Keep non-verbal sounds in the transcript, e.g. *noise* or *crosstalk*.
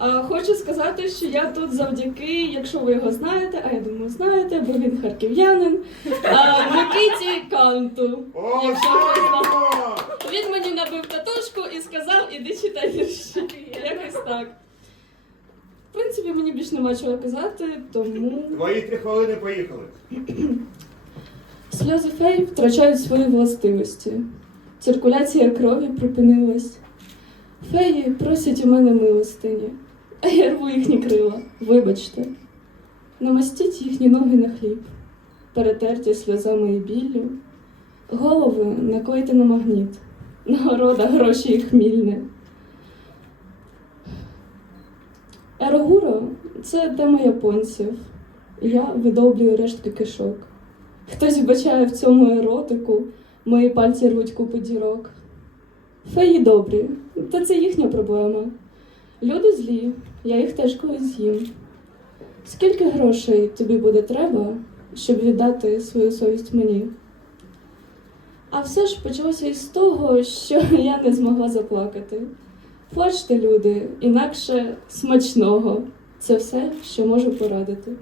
Хочу сказати, що я тут завдяки, якщо ви його знаєте, а я думаю, знаєте, бо він харків'янин, Микиті Канту. Якщо ви знаєте. Він мені набив татушку і сказав, іди читай вірші. Якось так. В принципі, мені більш нема чого казати, тому Твої три хвилини поїхали. сльози фей втрачають свої властивості. Циркуляція крові припинилась. Феї просять у мене милостині, а я рву їхні крила. Вибачте. Намастіть їхні ноги на хліб, перетерті сльозами і біллю. Голови наклейте на магніт, нагорода гроші і хмільне. Ерогуро це тема японців. Я видовблюю рештки кишок. Хтось вбачає в цьому еротику, мої пальці рвуть купи дірок. Феї добрі, та це їхня проблема. Люди злі, я їх теж колись з'їм. Скільки грошей тобі буде треба, щоб віддати свою совість мені? А все ж почалося із того, що *laughs* я не змогла заплакати. Плачте, люди, інакше смачного. Це все, що можу порадити.